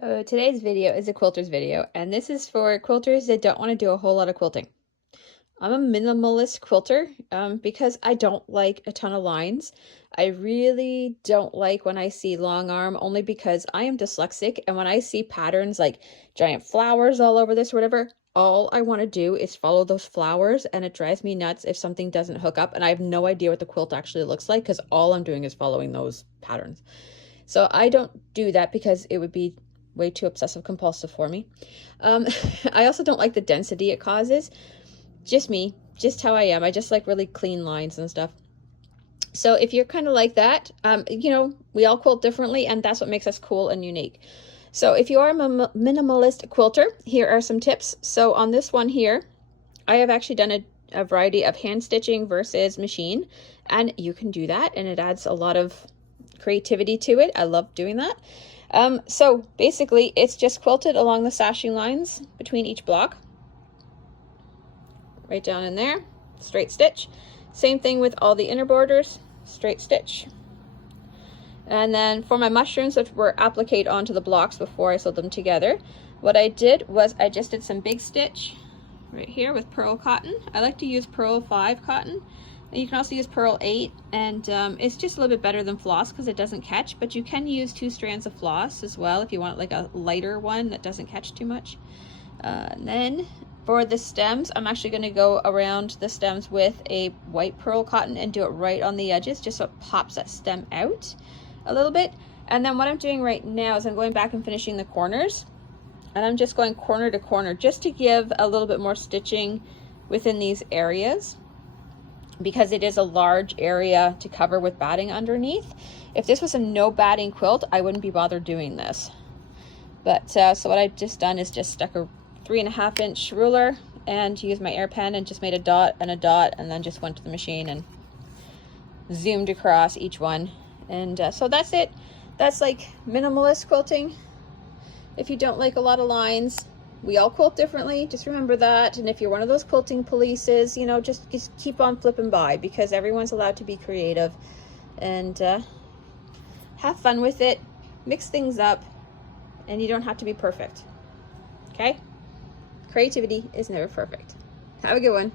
So today's video is a quilter's video, and this is for quilters that don't want to do a whole lot of quilting. I'm a minimalist quilter because I don't like a ton of lines. I really don't like when I see long arm, only because I am dyslexic, and when I see patterns like giant flowers all over this or whatever, all I want to do is follow those flowers, and it drives me nuts if something doesn't hook up, and I have no idea what the quilt actually looks like because all I'm doing is following those patterns. So I don't do that because it would be way too obsessive compulsive for me. I also don't like the density it causes. Just me, just how I am. I just like really clean lines and stuff. So if you're kind of like that, we all quilt differently, and that's what makes us cool and unique. So if you are a minimalist quilter, here are some tips. So on this one here, I have actually done a variety of hand stitching versus machine, and you can do that, and it adds a lot of creativity to it. I love doing that. So basically it's just quilted along the sashing lines between each block, right down in there, straight stitch. Same thing with all the inner borders, straight stitch. And then for my mushrooms that were appliqued onto the blocks before I sewed them together, what I did was I just did some big stitch right here with pearl cotton. I like to use pearl 5 cotton. You can also use pearl 8, and it's just a little bit better than floss because it doesn't catch, but you can use 2 strands of floss as well if you want like a lighter one that doesn't catch too much. And then for the stems, I'm actually going to go around the stems with a white pearl cotton and do it right on the edges just so it pops that stem out a little bit. And then what I'm doing right now is I'm going back and finishing the corners, and I'm just going corner to corner just to give a little bit more stitching within these areas, because it is a large area to cover with batting underneath. If this was a no batting quilt, I wouldn't be bothered doing this. But so what I've just done is just stuck a 3.5 inch ruler and used my air pen and just made a dot, and then just went to the machine and zoomed across each one. And so that's it. That's like minimalist quilting. If you don't like a lot of lines, we all quilt differently, just remember that. And if you're one of those quilting polices, just keep on flipping by, because everyone's allowed to be creative and have fun with it, mix things up, and you don't have to be perfect. Okay? Creativity is never perfect. Have a good one.